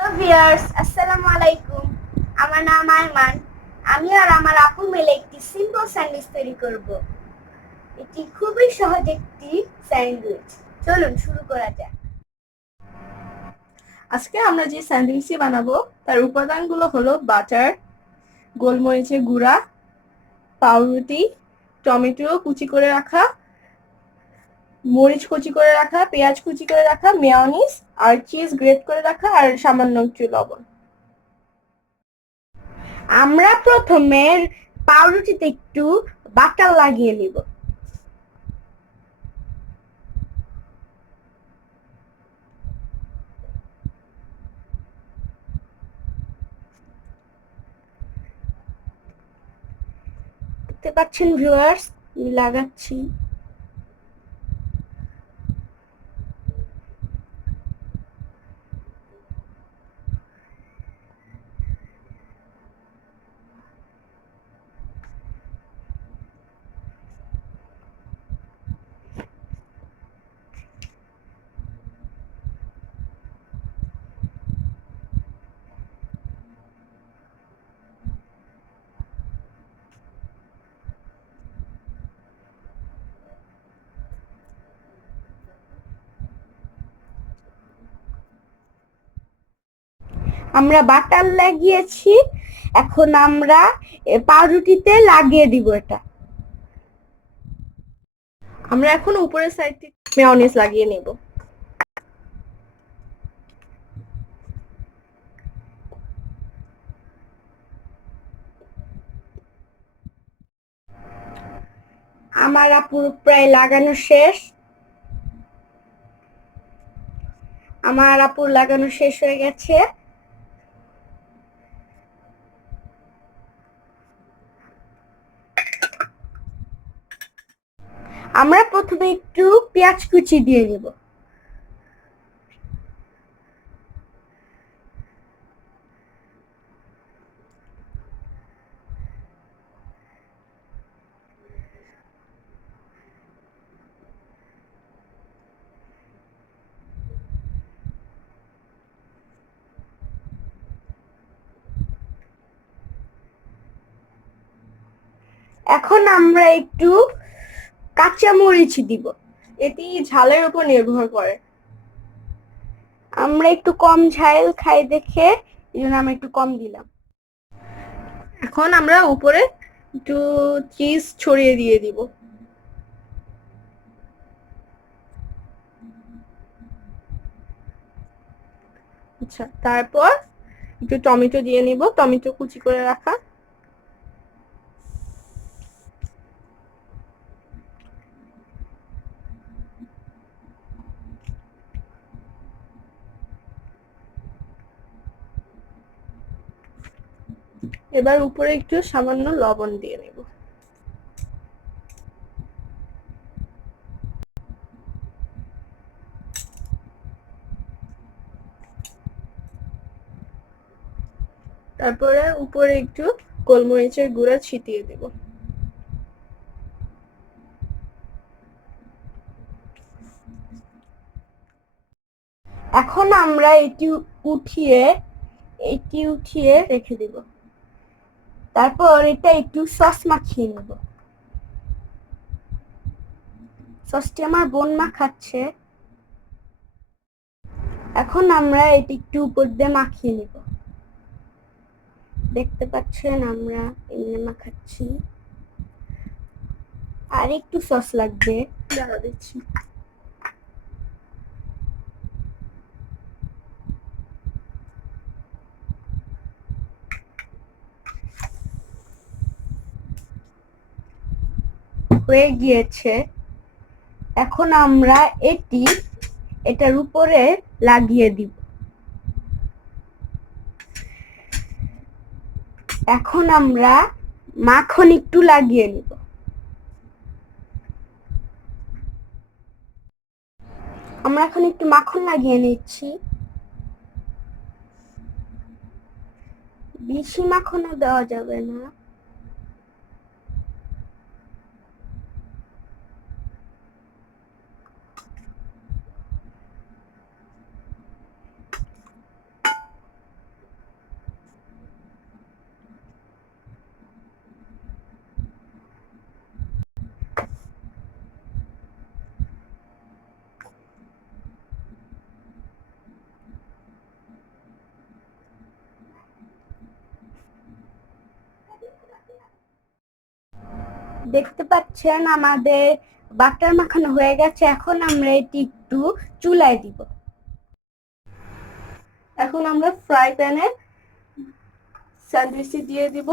Hello viewers, আসসালামু আলাইকুম। আমার নাম আয়মান। আমি আর আমার আপু মিলে একটি সিম্পল স্যান্ডউইচ তৈরি করব। এটি খুবই সহজ একটি স্যান্ডউইচ। চলুন শুরু করা যাক। আজকে আমরা যে স্যান্ডউইচটি বানাবো তার উপাদানগুলো হলো বাটার, গোলমরিচের গুঁড়া, পাউরুটি, টমেটো কুচি করে রাখা, মরিচ কুচি করে রাখা, পেঁয়াজ কুচি করে রাখা, মেয়োনিজ আর চিজ গ্রেট করে রাখা আর সামান্য একটু লবণ। আমরা প্রথমে পাউরুটিতে একটু বাটার লাগিয়ে নিব। দেখতে পাচ্ছেন ভিউয়ার্স, আমি লাগাচ্ছি। আমরা বাটার লাগিয়েছি, এখন আমরা পাউরুটিতে লাগিয়ে দিব এটা। আমরা এখন উপরের সাইড থেকে মেয়োনিজ লাগিয়ে নেব। আমার আপুর প্রায় লাগানো শেষ। আমার আপুর লাগানো শেষ হয়ে গেছে। আমরা প্রথমে একটু পেঁয়াজ কুচি দিয়ে নেব। এখন আমরা একটু কাঁচা মরিচ দিব। এটি ঝালের উপর নির্ভর করে। আমরা একটু কম ঝাল খাই দেখে এই জন্য আমরা একটু কম দিলাম। এখন আমরা উপরে একটু চিজ ছড়িয়ে দিয়ে দিব। আচ্ছা, তারপর একটু টমেটো দিয়ে নিব, টমেটো কুচি করে রাখা। এবার উপরে একটু সামান্য লবণ দিয়ে নেব। তারপরে উপরে একটু গোলমরিচের গুঁড়া ছিটিয়ে দেব। এখন আমরা এটি উঠিয়ে রেখে দেব। তারপর এটা একটু সস মাখিয়ে নেব। সসটি আমার বোন মাখাচ্ছে। এখন আমরা এটি একটু উপর দিয়ে মাখিয়ে নেব। দেখতে পাচ্ছেন আমরা এমনি মাখাচ্ছি। আর একটু সস লাগবে, দাঁড়া দিচ্ছি। হয়ে গিয়েছে। এখন আমরা এটার উপরে লাগিয়ে দিব। এখন আমরা মাখন একটু লাগিয়ে নিব। আমরা এখন একটু মাখন লাগিয়ে নিচ্ছি। বেশি মাখনও দেওয়া যাবে না। দেখতে পাচ্ছেন আমাদের বাটার মাখানো হয়ে গেছে। এখন আমরা এটি একটু চুলায় দিব। এখন আমরা ফ্রাই প্যানে স্যান্ডউইচটি দিয়ে দিব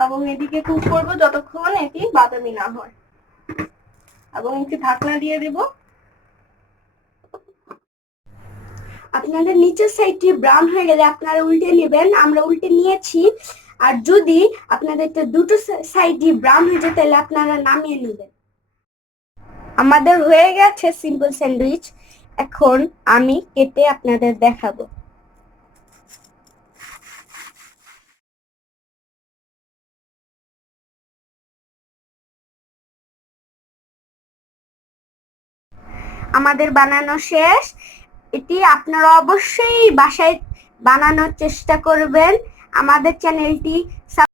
এবং এদিকে কুক করব যতক্ষণ এটি বাদামি না হয়, এবং একটি ঢাকনা দিয়ে দিব। আপনাদের নিচের সাইডটি ব্রাউন হয়ে গেলে আপনারা উল্টে নেবেন। আমরা উল্টে নিয়েছি। আর যদি আপনাদের দুটো সাইডই ব্রাউন হয়ে যায় তাহলে আপনারা নামিয়ে নেবেন। আমাদের হয়ে গেছে সিম্পল স্যান্ডউইচ। এখন আমি কেটে আপনাদের দেখাবো। আমাদের বানানো শেষ। এটি আপনারা অবশ্যই বাসায় বানানোর চেষ্টা করবেন। আমাদের চ্যানেলটি